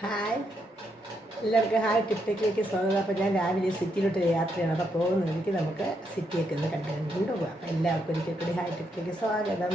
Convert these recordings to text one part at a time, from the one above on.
Hi, എല്ലാവർക്കും hi ടിപ്പിലേക്ക് സ്വാഗതം. അപ്പോൾ ഞാൻ രാവിലെ സിറ്റിയിലോട്ട് യാത്രയാണ്. അപ്പോൾ പോകുന്ന വഴിക്ക് നമുക്ക് സിറ്റിയൊക്കെ ഒന്ന് കണ്ടു കൊണ്ടുപോകാം. അപ്പോൾ എല്ലാവർക്കും ഒരിക്കൽ കൂടി ഹായ് ടിപ്പിലേക്ക് സ്വാഗതം.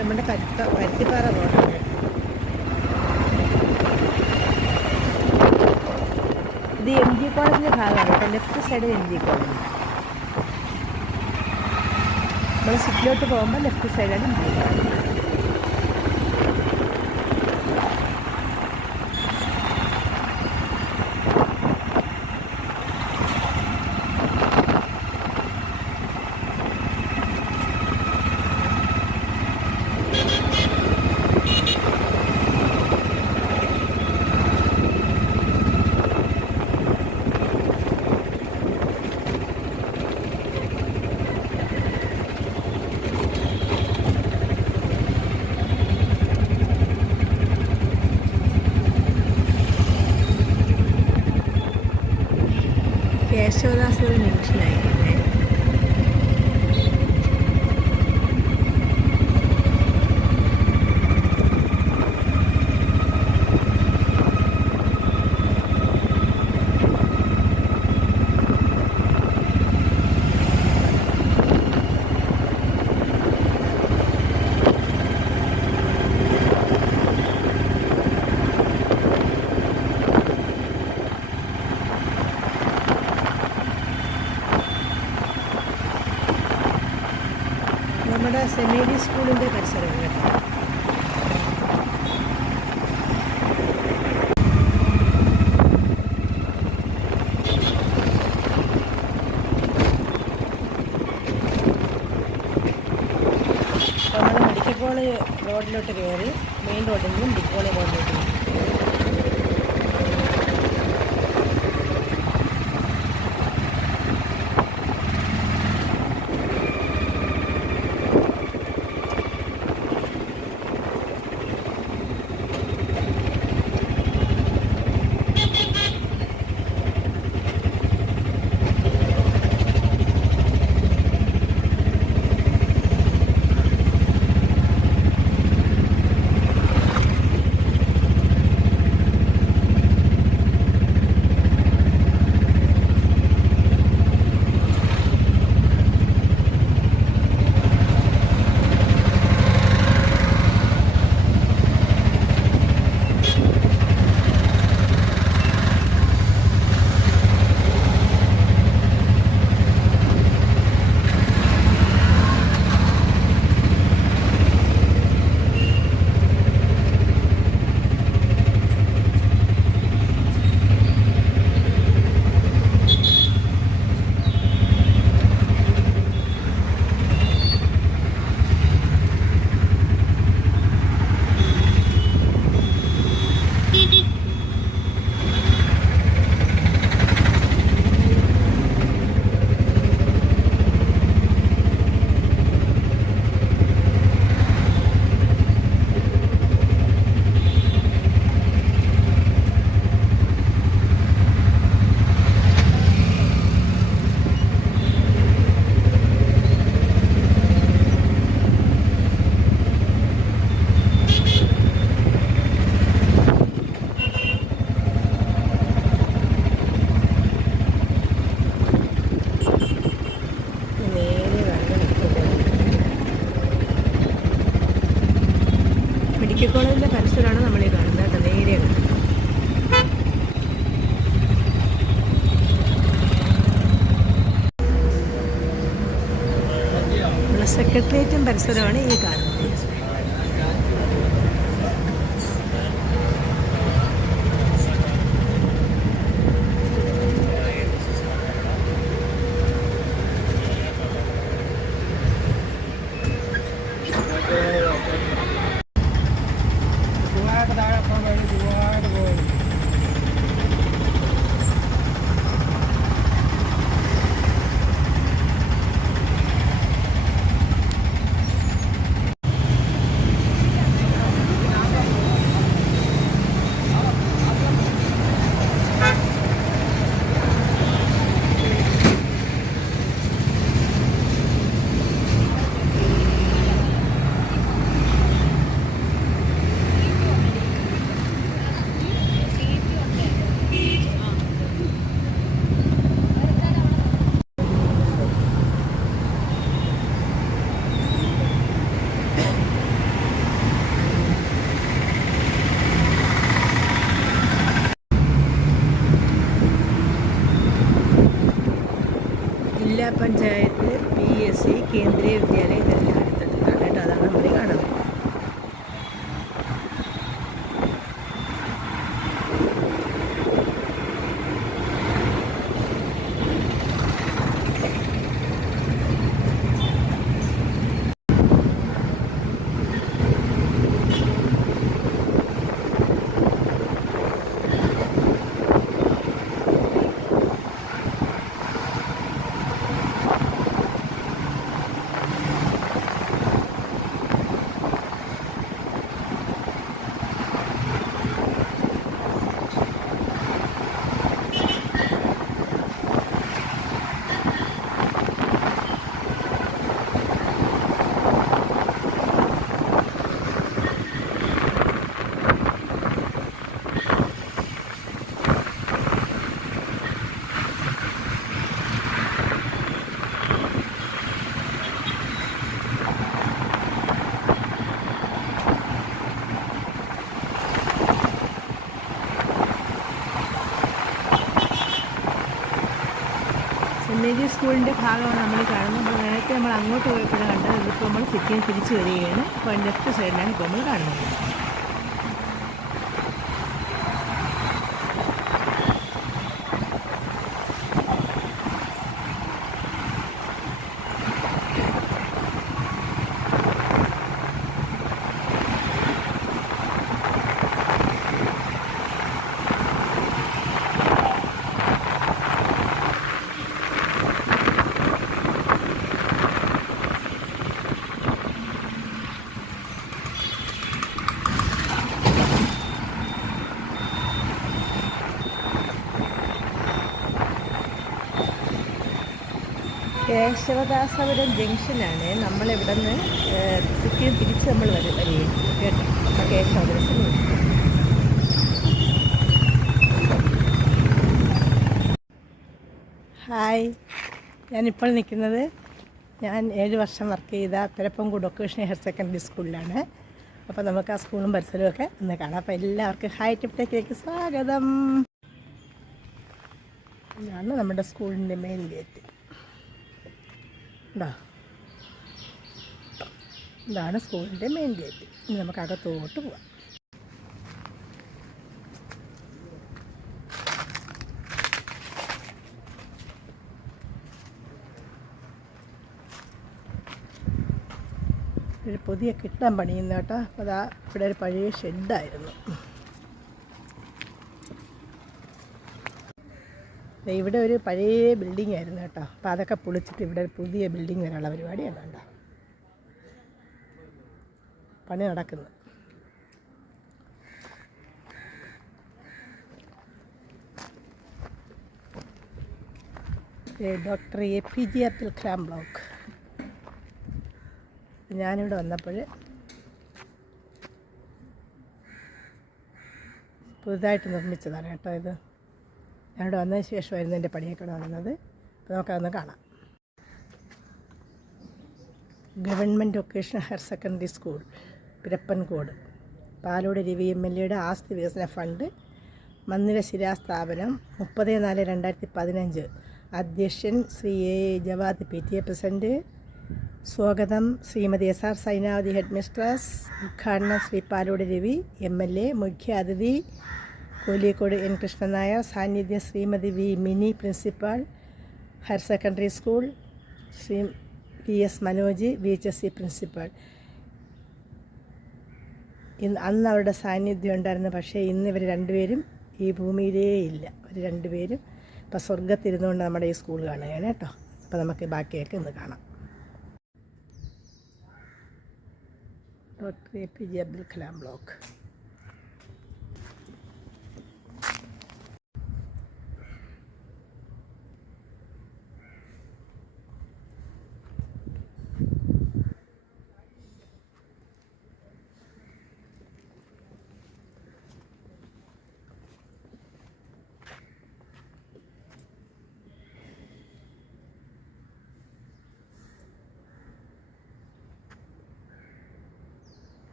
നമ്മുടെ പരുത്തിപ്പാറ റോഡാണ്. ഇത് എം ജി കോളേജിൻ്റെ ഭാഗമാണ് കേട്ടോ. Left side M G college. നമ്മൾ സിറ്റിയിലോട്ട് പോകുമ്പോൾ ലെഫ്റ്റ് സൈഡാണ് എം ജി കോളേജ്. കേശവദാസ് ഒരു നിമിഷനായിരിക്കുന്നേ. നമ്മുടെ സെന്റ് മേരീസ് സ്കൂളിൻ്റെ പരിസരമാണ് കേട്ടോ. അപ്പോൾ നമ്മൾ മെഡിക്കൽ കോളേജ് റോഡിലോട്ട് കയറി മെയിൻ റോഡിൽ നിന്നും മെഡിക്കൽ കോളേജ് റോഡിലോട്ട് കയറി. മെഡിക്കൽ കോളേജിൻ്റെ പരിസരമാണ് നമ്മളീ കാണുന്നത് കേട്ടോ. നേരെയാണ് നമ്മളെ സെക്രട്ടേറിയറ്റും പരിസരമാണ് ഈ കാണുന്നത്. ജില്ലാ പഞ്ചായത്ത് PSC കേന്ദ്രീയ വിദ്യാലയം ഇതെല്ലാം അടുത്തടുത്താണ് കേട്ടോ. അതാണ് നമ്മൾ കാണുന്നത്. സെൻറ് സ്കൂളിൻ്റെ ഭാഗമാണ് നമ്മൾ കാണുന്നത്. അപ്പോൾ നേരത്തെ നമ്മൾ അങ്ങോട്ട് പോയപ്പോഴും കണ്ടത്. ഇതിപ്പോൾ നമ്മൾ സിറ്റിയിൽ തിരിച്ചു വരികയാണ്. അപ്പോൾ ലെഫ്റ്റ് സൈഡിലാണ് ഇപ്പോൾ നമ്മൾ കാണുന്നത്. കേശവദാസപുരം ജംഗ്ഷനാണ്. നമ്മളിവിടെ നിന്ന് സിറ്റിയിൽ തിരിച്ച് നമ്മൾ വരികയാണ് കേട്ടോ. അപ്പോൾ കേശവദാസപുരം. ഹായ്, ഞാനിപ്പോൾ നിൽക്കുന്നത് ഞാൻ 7 വർഷം വർക്ക് ചെയ്ത പെരപ്പംകൂട് വൊക്കേഷണൽ ഹയർ സെക്കൻഡറി സ്കൂളിലാണ്. അപ്പോൾ നമുക്ക് ആ സ്കൂളും പരിസരവും ഒക്കെ ഒന്ന് കാണാം. അപ്പോൾ എല്ലാവർക്കും ഹായ് ടിപ്ടേക്കിലേക്ക് സ്വാഗതം. ഇതാണ് നമ്മുടെ സ്കൂളിൻ്റെ മെയിൻ ഗേറ്റ്. ഇതാണ് സ്കൂളിൻ്റെ മെയിൻ ഗേറ്റ്. ഇനി നമുക്ക് അകത്തോട്ട് പോവാം. ഒരു പുതിയ കെട്ടിടം പണിയുന്ന കേട്ടോ. അപ്പോൾ അതാ ഇവിടെ ഒരു പഴയ ഷെഡായിരുന്നു. ഇവിടെ ഒരു പഴയ ബിൽഡിംഗ് ആയിരുന്നു കേട്ടോ. അപ്പോൾ അതൊക്കെ പൊളിച്ചിട്ട് ഇവിടെ ഒരു പുതിയ ബിൽഡിംഗ് വരാനുള്ള പരിപാടിയാണ് കേട്ടോ. പണി നടക്കുന്നു. Doctor APJ Abdul Kalam block. ഞാനിവിടെ വന്നപ്പോൾ പുതുതായിട്ട് നിർമ്മിച്ചതാണ് കേട്ടോ ഇത്. ഞാനിവിടെ വന്നതിന് ശേഷമായിരുന്നു എൻ്റെ പണിയൊക്കെ നടന്നത്. അപ്പോൾ നമുക്കതൊന്ന് കാണാം. Government vocational higher secondary school Pirappancode. Palode Ravi MLAയുടെ ആസ്തി വികസന ഫണ്ട്. മന്ദിര ശിലാസ്ഥാപനം 30/4/2015. അധ്യക്ഷൻ Shri A. Jawad PTA president. സ്വാഗതം Shrimati SR Sainavathi head mistress. ഉദ്ഘാടനം ശ്രീ പാലോട് രവി MLA. മുഖ്യ അതിഥി കോലിക്കോട് N. കൃഷ്ണൻ നായർ. സാന്നിധ്യം Shrimati V. Mini principal higher secondary school. Shri VS Manoj VHSE principal. അന്ന് അവരുടെ സാന്നിധ്യം ഉണ്ടായിരുന്നു. പക്ഷേ ഇന്ന് ഇവർ രണ്ടുപേരും ഈ ഭൂമിയിലേ ഇല്ല. അവർ രണ്ടുപേരും ഇപ്പോൾ സ്വർഗത്തിരുന്നുകൊണ്ട് നമ്മുടെ ഈ സ്കൂൾ കാണുകയാണ് കേട്ടോ. അപ്പോൾ നമുക്ക് ബാക്കിയൊക്കെ ഒന്ന് കാണാം. Doctor APJ Abdul Kalam block.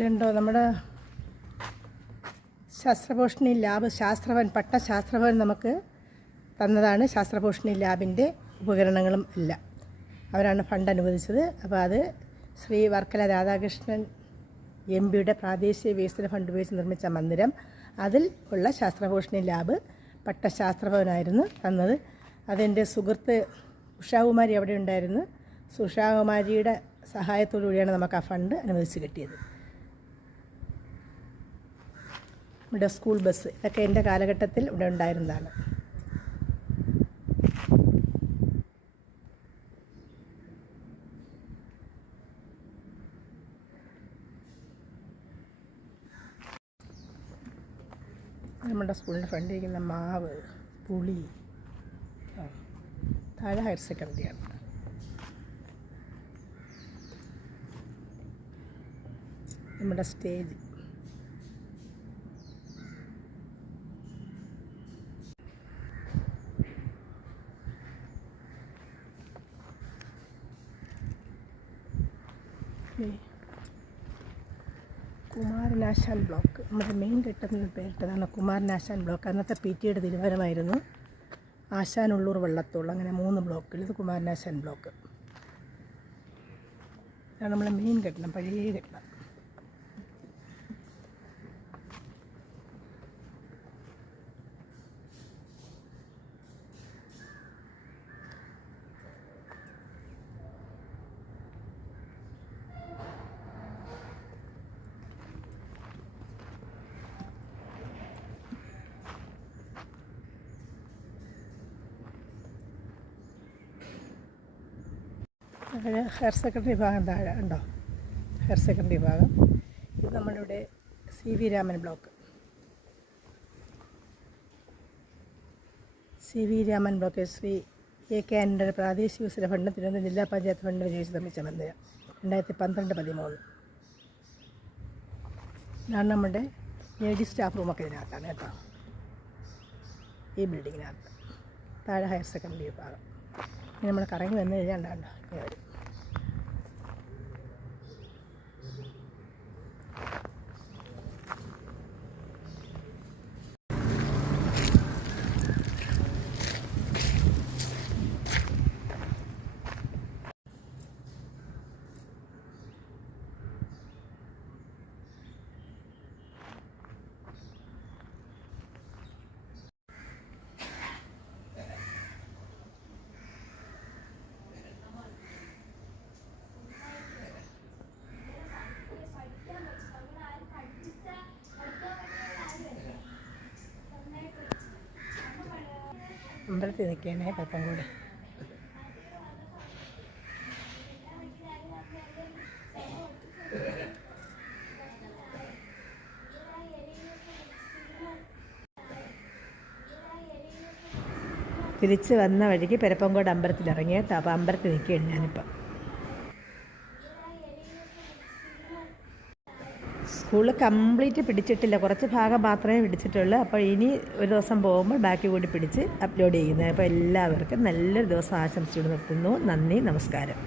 ഇതുണ്ടോ നമ്മുടെ ശാസ്ത്രപോഷണി ലാബ് ശാസ്ത്രഭവൻ നമുക്ക് തന്നതാണ്. ശാസ്ത്രപോഷണി ലാബിൻ്റെ ഉപകരണങ്ങളും എല്ലാം അവരാണ് ഫണ്ട് അനുവദിച്ചത്. അപ്പോൾ അത് ശ്രീ വർക്കല രാധാകൃഷ്ണൻ എംപിയുടെ പ്രാദേശിക വികസന ഫണ്ട് ഉപയോഗിച്ച് നിർമ്മിച്ച മന്ദിരം, അതിൽ ഉള്ള ശാസ്ത്രപോഷണി ലാബ് പട്ടശാസ്ത്രഭവനായിരുന്നു തന്നത്. അതെൻ്റെ സുഹൃത്ത് ഉഷാകുമാരി അവിടെ ഉണ്ടായിരുന്നു. ഉഷാകുമാരിയുടെ സഹായത്തോടു കൂടിയാണ് നമുക്ക് ആ ഫണ്ട് അനുവദിച്ച് കിട്ടിയത്. ഇവിടെ സ്കൂൾ ബസ്, ഇതൊക്കെ എൻ്റെ കാലഘട്ടത്തിൽ ഇവിടെ ഉണ്ടായിരുന്നതാണ്. നമ്മുടെ സ്കൂളിൻ്റെ ഫ്രണ്ടിൽ ഇരിക്കുന്ന മാവ്, പുളി, താഴെ ഹയർ സെക്കൻഡറിയാണ്. നമ്മുടെ സ്റ്റേജ്, കുമാരനാശാൻ ബ്ലോക്ക്, നമ്മുടെ മെയിൻ കെട്ടുന്നതിന് പേരിട്ടതാണ് കുമാരനാശാൻ ബ്ലോക്ക്. അന്നത്തെ PTAയുടെ തീരുമാനമായിരുന്നു ആശാൻ, ഉള്ളൂർ, വള്ളത്തോൾ, അങ്ങനെ 3 ബ്ലോക്കുകൾ. ഇത് കുമാരനാശാൻ ബ്ലോക്ക്. ഇതാണ് നമ്മളെ മെയിൻ കെട്ടിടം, പഴയ കെട്ടിടം. അങ്ങനെ ഹയർ സെക്കൻഡറി വിഭാഗം താഴെ ഉണ്ടോ, ഹയർ സെക്കൻഡറി വിഭാഗം. ഇത് നമ്മളിവിടെ CV Raman block. CV Raman block Shri AK ആൻ്റണിയുടെ പ്രാദേശിക വികസന ഫണ്ട് തിരുവനന്തപുരം ജില്ലാ പഞ്ചായത്ത് ഫണ്ട് വിജയിച്ച് നിർമ്മിച്ച മന്ദിരം 2012-13. ഇതാണ് നമ്മുടെ ലേഡി സ്റ്റാഫ് റൂമൊക്കെ ഇതിനകത്താണ് കേട്ടോ, ഈ ബിൽഡിങ്ങിനകത്ത്. താഴെ ഹയർ സെക്കൻഡറി വിഭാഗം. ഇനി നമ്മൾ കറങ്ങി വന്നു കഴിഞ്ഞാൽ ഉണ്ടാകണ്ടോ വരും. അമ്പലത്തിൽ നിൽക്കുകയാണേ പപ്പം കൂടി. തിരിച്ച് വന്ന വഴിക്ക് പെരപ്പങ്കോട് അമ്പലത്തിൽ ഇറങ്ങി കേട്ടോ. അപ്പോൾ അമ്പലത്തിൽ നിൽക്കുകയാണ് ഞാനിപ്പം. സ്കൂള് കംപ്ലീറ്റ് പിടിച്ചിട്ടില്ല, കുറച്ച് ഭാഗം മാത്രമേ പിടിച്ചിട്ടുള്ളൂ. അപ്പോൾ ഇനി ഒരു ദിവസം പോകുമ്പോൾ ബാക്കി കൂടി പിടിച്ച് അപ്ലോഡ് ചെയ്യുന്നത്. അപ്പോൾ എല്ലാവർക്കും നല്ലൊരു ദിവസം ആശംസിച്ചുകൊണ്ട് നിർത്തുന്നു. നന്ദി, നമസ്കാരം.